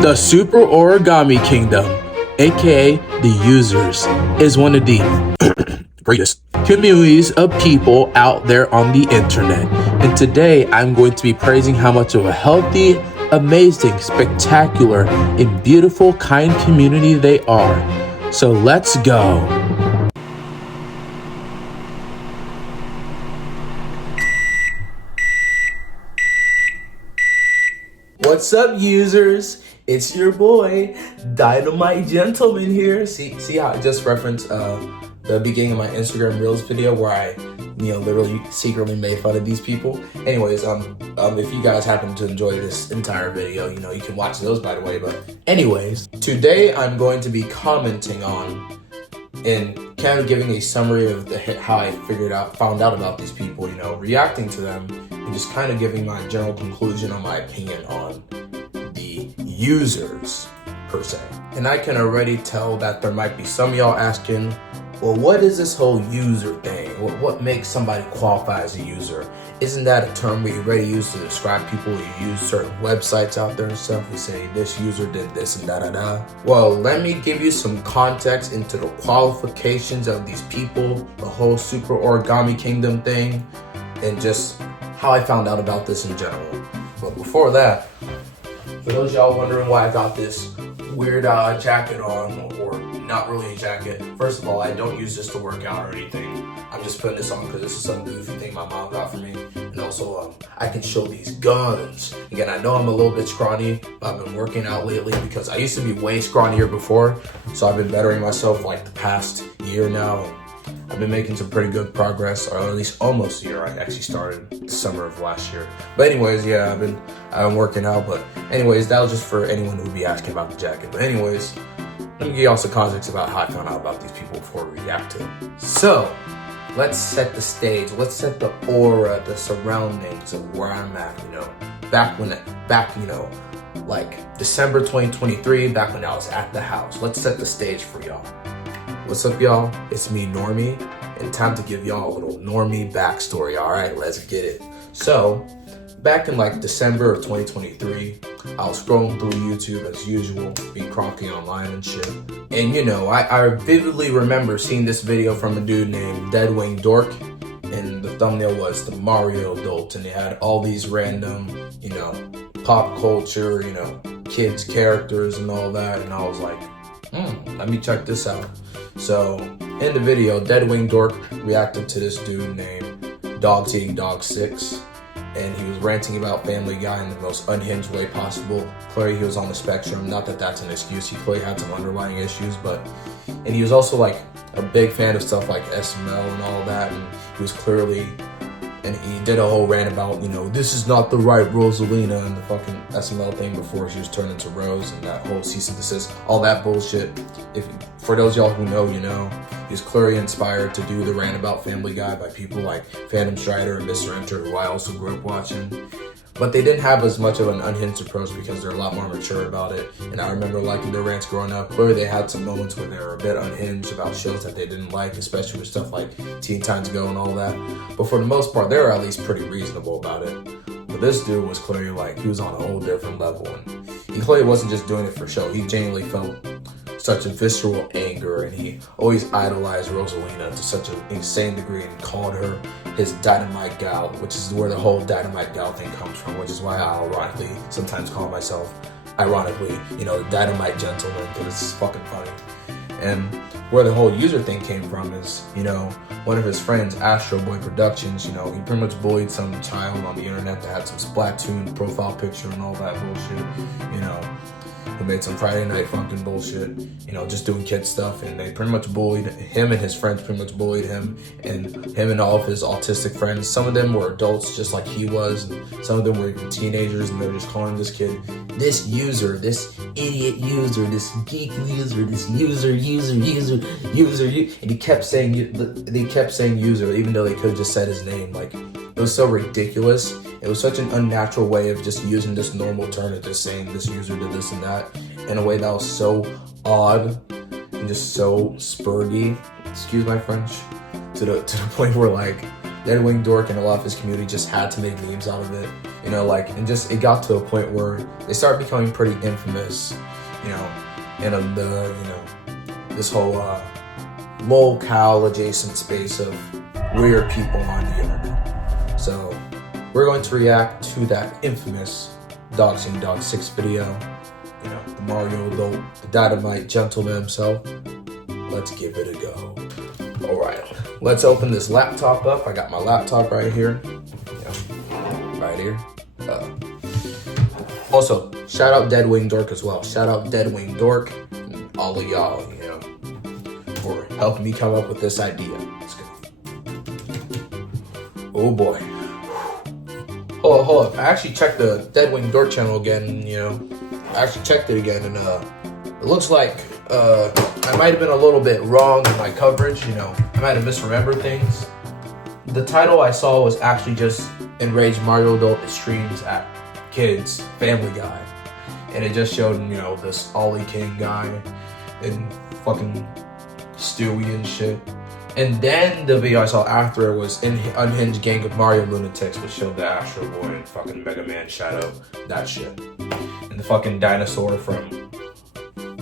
The Super Origami Kingdom, aka the users, is one of the greatest communities of people out there on the internet. And today I'm going to be praising how much of a healthy, amazing, spectacular, and beautiful, kind community they are. So let's go. What's up, users? It's your boy, Dynamite Gentleman here. See how I just referenced the beginning of my Instagram Reels video where I, literally secretly made fun of these people. Anyways, if you guys happen to enjoy this entire video, you can watch those, by the way. But anyways, today I'm going to be commenting on and kind of giving a summary of how I found out about these people, reacting to them, and just kind of giving my general conclusion on my opinion on the users per se. And I can already tell that there might be some of y'all asking, well, what is this whole user thing? What makes somebody qualify as a user? Isn't that a term we already use to describe people who use certain websites out there and stuff? We say this user did this and da-da-da. Well, let me give you some context into the qualifications of these people, the whole Super Origami Kingdom thing, and just how I found out about this in general. But before that, for those y'all wondering why I got this weird jacket on, or not really a jacket, first of all, I don't use this to work out or anything. I'm just putting this on because this is some goofy thing my mom got for me. And also, I can show these guns. Again, I know I'm a little bit scrawny, but I've been working out lately because I used to be way scrawnier before. So I've been bettering myself like the past year now. And I've been making some pretty good progress, or at least almost a year. I actually started the summer of last year. But anyways, yeah, I've been working out. But anyways, that was just for anyone who would be asking about the jacket. But anyways, let me give y'all some context about how I found out about these people before we react to them. So, let's set the stage. Let's set the aura, the surroundings of where I'm at, like December 2023, back when I was at the house. Let's set the stage for y'all. What's up, y'all? It's me, Normie, and time to give y'all a little Normie backstory. All right, let's get it. So, back in like December of 2023, I was scrolling through YouTube as usual, be cronky online and shit. And I vividly remember seeing this video from a dude named Deadwing Dork, and the thumbnail was the Mario adult, and they had all these random, pop culture, kids characters and all that, and I was like, let me check this out. So, in the video, Deadwing Dork reacted to this dude named Dogs Eating Dog 6. And he was ranting about Family Guy in the most unhinged way possible. Clearly he was on the spectrum. Not that that's an excuse. He clearly had some underlying issues, and he was also like a big fan of stuff like SML and all that. And he was clearly, and he did a whole rant about, this is not the right Rosalina and the fucking SML thing before she was turned into Rose and that whole cease and desist, all that bullshit. For those y'all who know, he was clearly inspired to do the rant about Family Guy by people like Phantom Strider and Mr. Enter, who I also grew up watching. But they didn't have as much of an unhinged approach because they're a lot more mature about it. And I remember liking their rants growing up. Clearly they had some moments where they were a bit unhinged about shows that they didn't like, especially with stuff like Teen Titans Go and all that. But for the most part, they were at least pretty reasonable about it. But this dude was clearly like, he was on a whole different level. And he clearly wasn't just doing it for show. He genuinely felt such a visceral anger, and he always idolized Rosalina to such an insane degree and called her his Dynamite Gal, which is where the whole Dynamite Gal thing comes from, which is why I ironically sometimes call myself, the Dynamite Gentleman, because it's fucking funny. And where the whole user thing came from is, one of his friends, Astro Boy Productions, he pretty much bullied some child on the internet that had some Splatoon profile picture and all that bullshit, who made some Friday Night Funkin' bullshit, just doing kid stuff, and they pretty much bullied him, and his friends pretty much bullied him and all of his autistic friends. Some of them were adults just like he was, and some of them were even teenagers, and they were just calling this kid, this user, this idiot user, this geek user, this user, and he kept saying user, even though they could have just said his name. Like, it was so ridiculous. It was such an unnatural way of just using this normal term and just saying this user did this and that in a way that was so odd and just so spurgy, excuse my French, to the point where like Deadwing Dork and a lot of his community just had to make memes out of it. You know, like, and just it got to a point where they started becoming pretty infamous. You know, in this whole locale adjacent space of weird people on the internet. So we're going to react to that infamous Dogs Eating Dog 6 video. You know, the Mario adult, the dynamite gentleman himself. Let's give it a go. All right, let's open this laptop up. I got my laptop right here. Yeah, right here. Also, shout out Deadwing Dork as well. Shout out Deadwing Dork and all of y'all, you know, for helping me come up with this idea. Let's go. Oh boy. Hold up. I actually checked the Deadwing Dork channel again, you know. I actually checked it again, and it looks like I might have been a little bit wrong in my coverage, you know. I might have misremembered things. The title I saw was actually just Enraged Mario Adult Streams at Kids Family Guy. And it just showed, you know, this Ollie King guy and fucking Stewie and shit. And then the video I saw after it was Unhinged Gang of Mario Lunatics, which showed the Astro Boy and fucking Mega Man Shadow, that shit. And the fucking dinosaur from,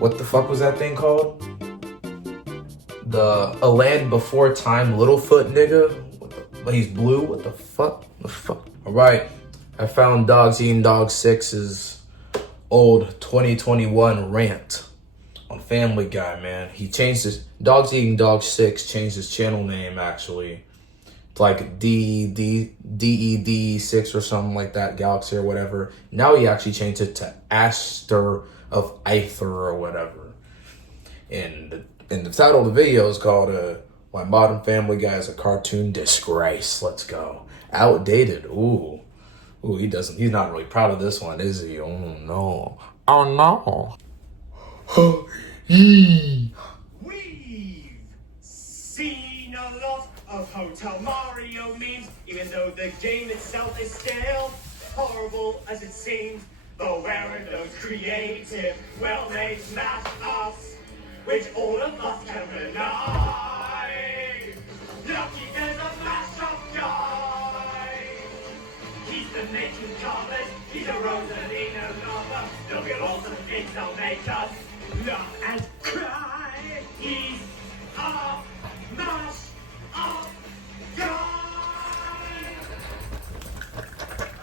what the fuck was that thing called? A Land Before Time Littlefoot nigga? But he's blue, what the fuck? Alright, I found Dogs Eating Dog 6's old 2021 rant on Family Guy, man. He changed his, Dogs Eating Dog 6 changed his channel name actually. It's like DED6 or something like that, Galaxy or whatever. Now he actually changed it to Aster of Aether or whatever. And the title of the video is called Why Modern Family Guy is a Cartoon Disgrace. Let's go. Outdated. Ooh, he's not really proud of this one, is he? Oh no. We've seen a lot of Hotel Mario memes, even though the game itself is still horrible as it seems. But where are those creative, well-made smash-ups, which all of us can deny? Lucky there's a mash-up guy. He's the making covers, he's a Rosalina lover. Look at all the things that'll make us laugh and cry. He's a mash-up guy.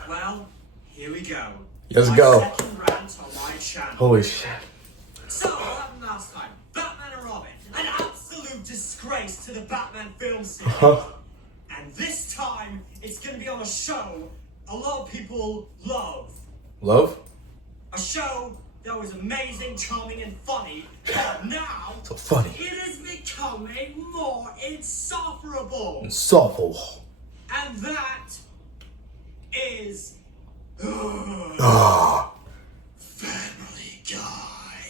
Well, here we go. Let's go. Second rant on my channel. Holy shit. So, what happened last time? Batman and Robin. An absolute disgrace to the Batman film series. And this time, it's going to be on a show a lot of people love. Love? A show that was amazing, charming, and funny. But now, So funny. it is becoming more insufferable. Insufferable. And that is... Family Guy.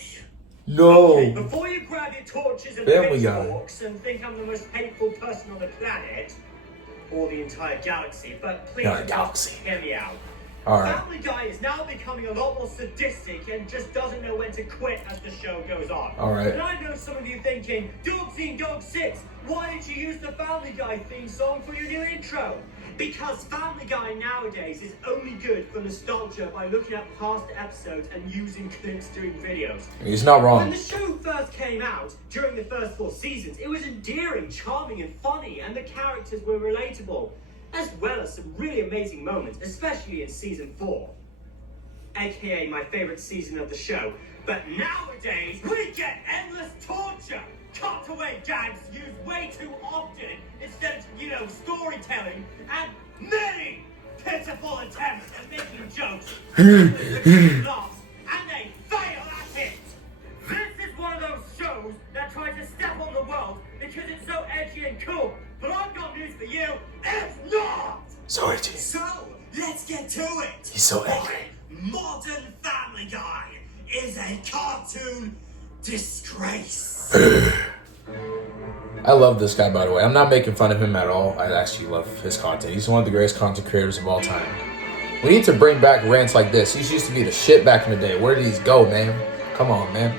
No. Okay, before you grab your torches and Family Guy. pitchforks and think I'm the most hateful person on the planet, or the entire galaxy, but please hear me out. Alright. Family Guy is now becoming a lot more sadistic and just doesn't know when to quit as the show goes on. Alright. And I know some of you thinking, Dogs Eating Dog 6, why did you use the Family Guy theme song for your new intro? Because Family Guy nowadays is only good for nostalgia by looking at past episodes and using clips during videos. He's not wrong. When the show first came out, during the first 4 seasons, it was endearing, charming, and funny, and the characters were relatable, as well as some really amazing moments, especially in season 4, aka my favorite season of the show. But nowadays, we get endless torture, cutaway gags used way too often instead of, storytelling, and many pitiful attempts at making jokes, laughs, and they fail at it. This is one of those shows that tries to step on the world because it's so edgy and cool, but I've got news for you, it's not! So edgy. So, let's get to it. He's so angry. Modern Family Guy is a cartoon disgrace. I love this guy, by the way. I'm not making fun of him at all. I actually love his content. He's one of the greatest content creators of all time. We need to bring back rants like this. He used to be the shit back in the day. Where did these go, man? Come on, man.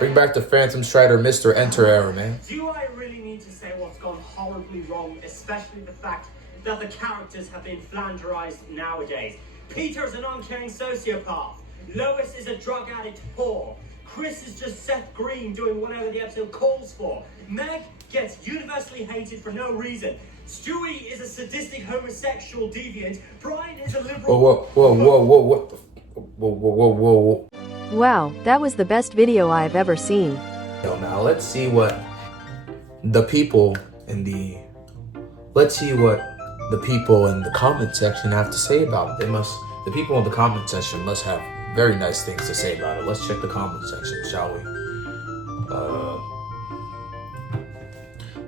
Bring back the Phantom Strider Mr. Enter era, man. Do I really need to say what's gone horribly wrong, especially the fact that the characters have been flanderized nowadays. Peter's an uncaring sociopath. Lois is a drug addict whore. Chris is just Seth Green doing whatever the episode calls for. Meg gets universally hated for no reason. Stewie is a sadistic homosexual deviant. Brian is a liberal... Whoa, what the... Wow, that was the best video I've ever seen. Now let's see what the people in the... Let's see what the people in the comment section have to say about it. The people in the comment section must have very nice things to say about it. Let's check the comment section, shall we?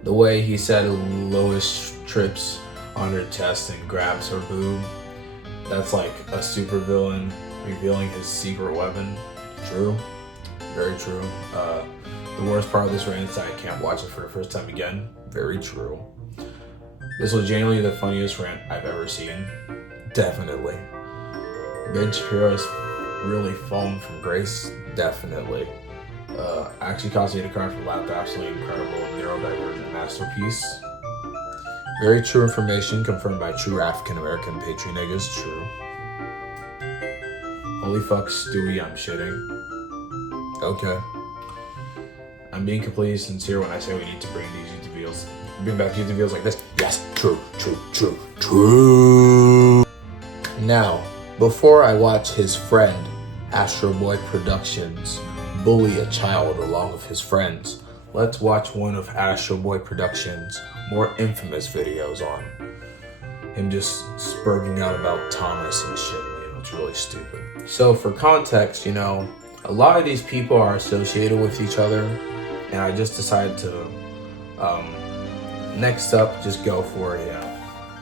The way he said Lois trips on her chest and grabs her boob, that's like a supervillain revealing his secret weapon. True. Very true. The worst part of this rant is that I can't watch it for the first time again. Very true. This was genuinely the funniest rant I've ever seen. Definitely. Ben Shapiro has really fallen from grace. Definitely. Actually caused me to cry for laugh. Absolutely incredible neurodivergent masterpiece. Very true information confirmed by true African American patriot niggas. True. Holy fuck, Stewie, I'm shitting. Okay. I'm being completely sincere when I say we need to bring back YouTube videos like this. Yes, true. Now, before I watch his friend, Astro Boy Productions, bully a child along with his friends, let's watch one of Astro Boy Productions' more infamous videos on him just spurting out about Thomas and shit. It's really stupid. So for context, a lot of these people are associated with each other, and I just decided to, next up, just go for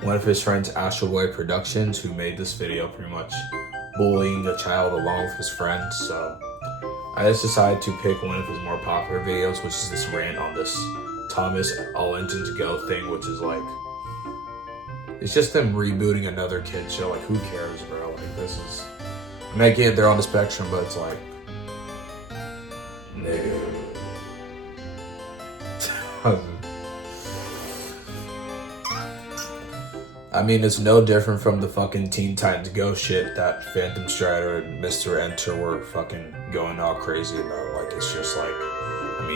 one of his friends, Astro Boy Productions, who made this video pretty much bullying a child along with his friends. So I just decided to pick one of his more popular videos, which is this rant on this Thomas All Engines Go thing, which is like, it's just them rebooting another kid show. Like, who cares, bro? Like, this is, I get they're on the spectrum, but it's like, no. I mean, it's no different from the fucking Teen Titans Go shit that Phantom Strider and Mr. Enter were fucking going all crazy about. Like, it's just like,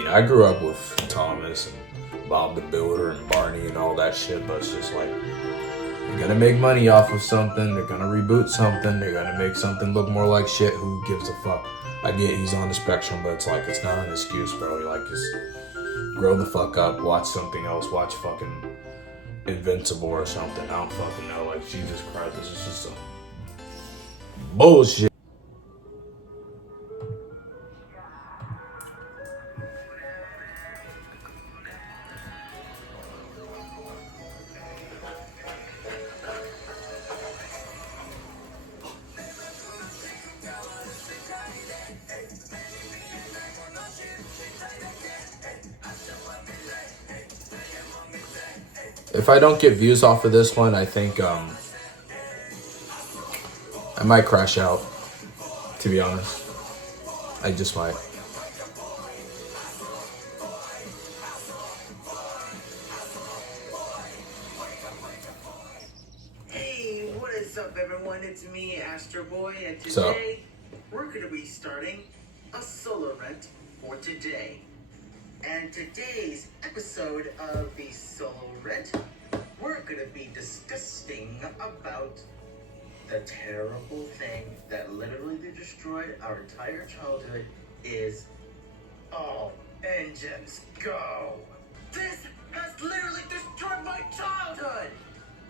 I grew up with Thomas and Bob the Builder and Barney and all that shit, but it's just like, they're gonna make money off of something, they're gonna reboot something, they're gonna make something look more like shit, who gives a fuck? I get he's on the spectrum, but it's like, it's not an excuse, bro. You like, just grow the fuck up, watch something else, watch fucking Invincible or something. I don't fucking know. Like, Jesus Christ, this is just some bullshit. If I don't get views off of this one, I think I might crash out, to be honest. I just might. Hey, what is up, everyone? It's me, Astro Boy, and today we're going to be starting a solo rent for today. And today's episode of the solo rent, we're going to be discussing about the terrible thing that literally destroyed our entire childhood is All Engines Go. This has literally destroyed my childhood.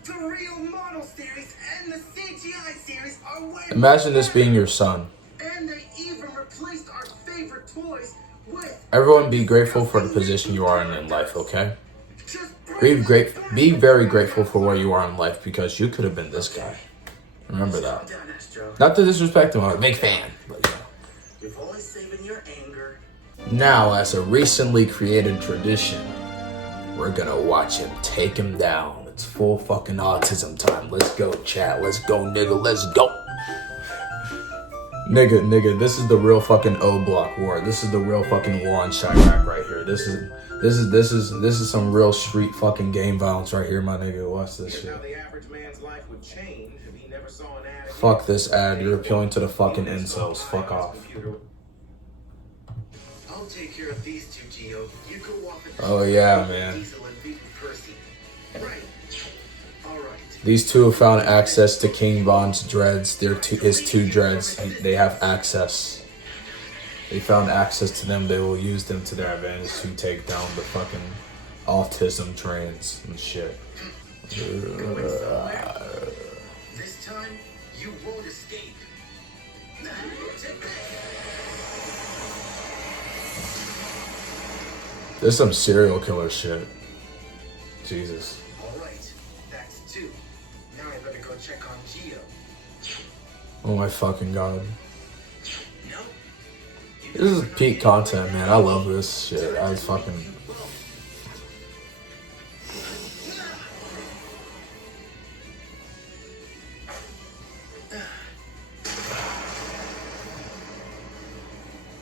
The real model series and the CGI series are way Imagine this being your son. And they even replaced our favorite toys with... Everyone be grateful for the position you are in life, okay? Be very grateful for where you are in life, because you could have been this guy. Remember that. Not to disrespect him, I'm a big fan, but yeah. You're always saving your anger. Now, as a recently created tradition, we're gonna watch him take him down. It's full fucking autism time. Let's go, chat. Let's go, nigga. Let's go. Nigga, this is the real fucking O Block war. This is the real fucking war on Chirac right here. This is some real street fucking game violence right here, my nigga. Watch this shit. Fuck this ad. You're appealing to the fucking incels. Fuck off. I'll take care of these two, Gio. You go off and Oh yeah, man. Diesel and beat Percy. Right. All right. These two have found access to King Von's dreads. His two dreads. They have access. They found access to them. They will use them to their advantage to take down the fucking autism trains and shit. This time, you won't escape. There's some serial killer shit. Jesus. All right, that's two. Now I better go check on Gio. Oh my fucking god. No. This is peak content, man. I love this shit. I was fucking...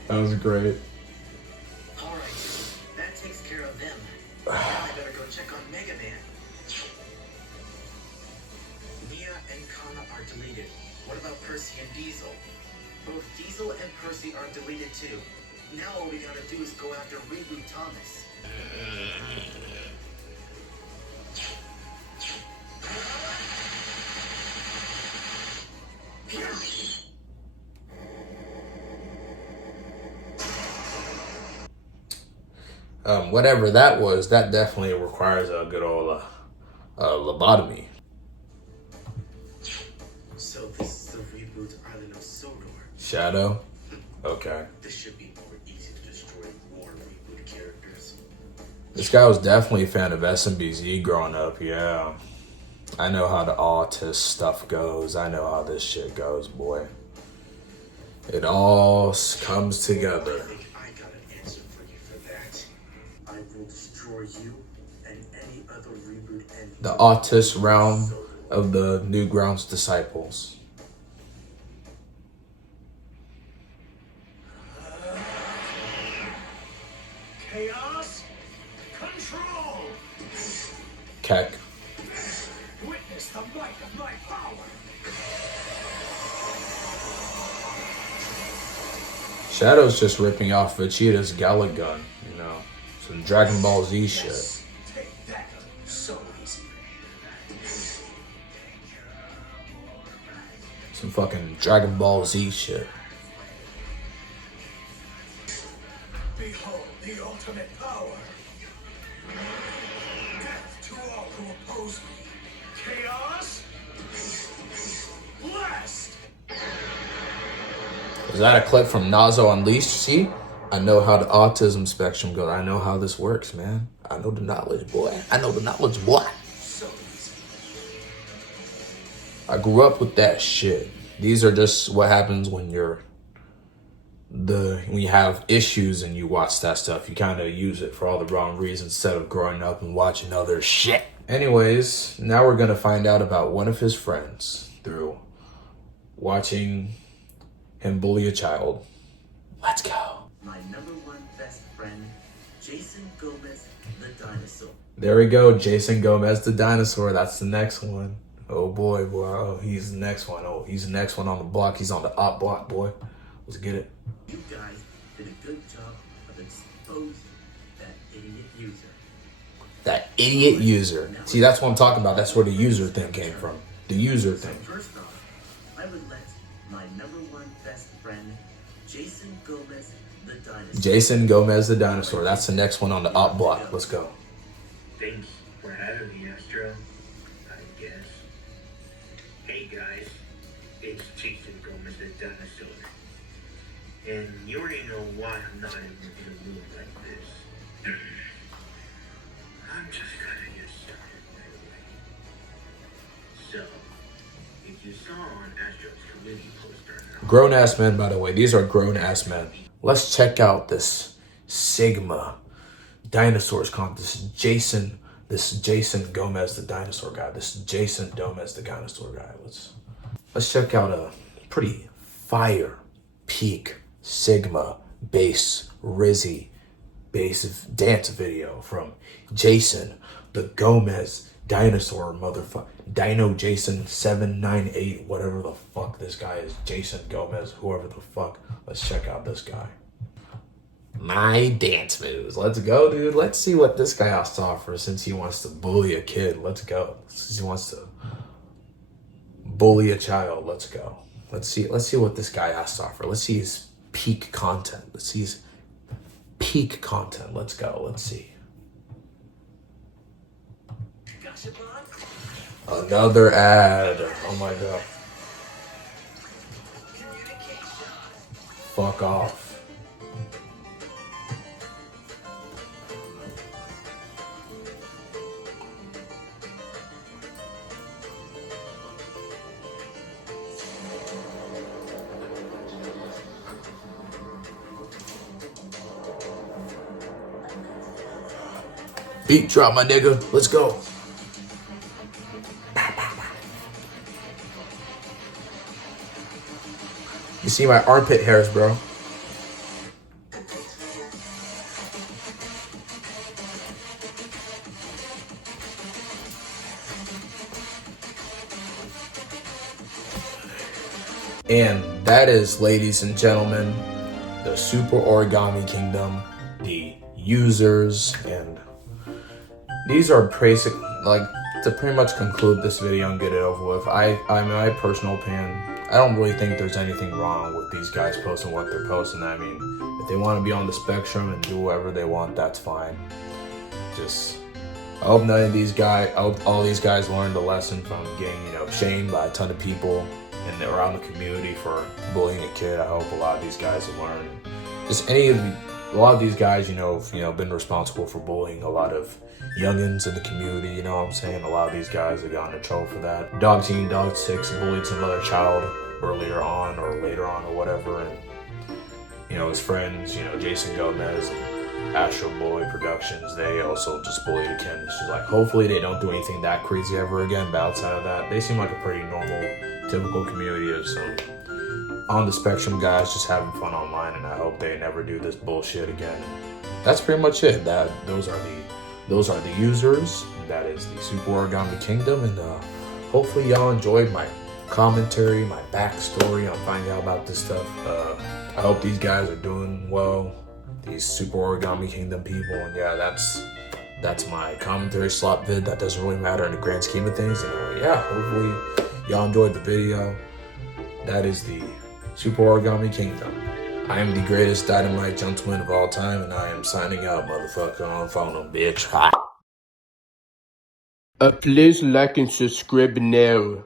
That was great. All right, that takes care of them. Now I better go check on Mega Man. Mia and Kana are deleted. What about Percy and Diesel? Both Diesel and Percy are deleted too. Now all we gotta do is go after Reboot Thomas. Whatever that was, that definitely requires a good old lobotomy. So this is the Reboot Island of Sodor. Shadow? Okay. This should be more easy to destroy more Reboot characters. This guy was definitely a fan of SMBZ growing up, yeah. I know how the autist stuff goes. I know how this shit goes, boy. It all comes together. I think I got an answer for you for that. I will destroy you and any other Reboot and The autist realm of the Newgrounds disciples. Chaos control. Keck. Witness the might of my power. Shadow's just ripping off Vegeta's Gala gun, you know. Some Dragon Ball Z shit. Take that. So easy. Some fucking Dragon Ball Z shit. Behold the ultimate power. Death to all who oppose me. Chaos. Blast. Is that a clip from Nazo Unleashed? See? I know how the autism spectrum goes. I know how this works, man. I know the knowledge, boy. I know the knowledge, boy. So easy. I grew up with that shit. These are just what happens when when you have issues and you watch that stuff. You kind of use it for all the wrong reasons instead of growing up and watching other shit. Anyways, now we're gonna find out about one of his friends through watching him bully a child. Let's go. my number one best friend, Jason Gomez, the dinosaur. There we go, Jason Gomez the dinosaur. That's the next one. Oh boy, boy. Oh, he's the next one. Oh, he's the next one on the block. He's on the op block, boy. Let's get it. You guys did a good job of exposing that idiot user. That idiot user. See, that's what I'm talking about. That's where the user thing came from. The user So thing. first off, I would let my number one best friend, Jason Gomez, the dinosaur. Jason Gomez the dinosaur. That's the next one on the op block. Let's go. Thanks for having me, Astro. I guess. Hey guys, it's Jason Gomez the dinosaur. And you already know why I'm not in a mood like this. I'm just gonna get started right away. So, if you saw on Astro's community poster, Grown ass men, by the way. These are grown ass men. Let's check out this Sigma dinosaurs comp. This Jason Gomez the dinosaur guy. This Jason Gomez the dinosaur guy. Let's check out a pretty fire peak Sigma bass Rizzy bass dance video from Jason the Gomez dinosaur motherfucker. Dino Jason 798, whatever the fuck this guy is. Jason Gomez, whoever the fuck. Let's check out this guy. My dance moves. Let's go, dude. Let's see what this guy has to offer since he wants to bully a kid. Let's go. Since he wants to bully a child. Let's go. Let's see what this guy has to offer. Let's see his peak content. Let's see his peak content. Let's go. Let's see. Another ad. Oh my god. Fuck off. Beat drop, my nigga. Let's go. You see my armpit hairs, bro. And that is, ladies and gentlemen, the Super Origami Kingdom, the users, and these are basic, like, to pretty much conclude this video and get it over with. My personal opinion, I don't really think there's anything wrong with these guys posting what they're posting. I mean, if they want to be on the spectrum and do whatever they want, that's fine. Just, I hope none of these guys, I hope all these guys learned a lesson from getting, shamed by a ton of people and around the community for bullying a kid. I hope a lot of these guys have learned. Just a lot of these guys, have been responsible for bullying a lot of youngins in the community, you know what I'm saying? A lot of these guys have gotten in trouble for that. Dog Team, Dog 6 bullied some other child earlier on or later on or whatever, and his friends, Jason Gomez and Astro Boy Productions, they also just bullied a kid. It's just like, hopefully they don't do anything that crazy ever again, but outside of that, they seem like a pretty normal, typical community of some on the spectrum guys just having fun online, and I hope they never do this bullshit again. That's pretty much it. Those are the users. That is the Super Origami Kingdom, and hopefully y'all enjoyed my commentary, my backstory on finding out about this stuff. I hope these guys are doing well, these Super Origami Kingdom people, and yeah, that's my commentary slot vid. That doesn't really matter in the grand scheme of things. And yeah, hopefully y'all enjoyed the video. That is the Super Origami Kingdom. I am the greatest dynamite gentleman of all time, and I am signing out, motherfucker. On phone, bitch. Please like and subscribe now.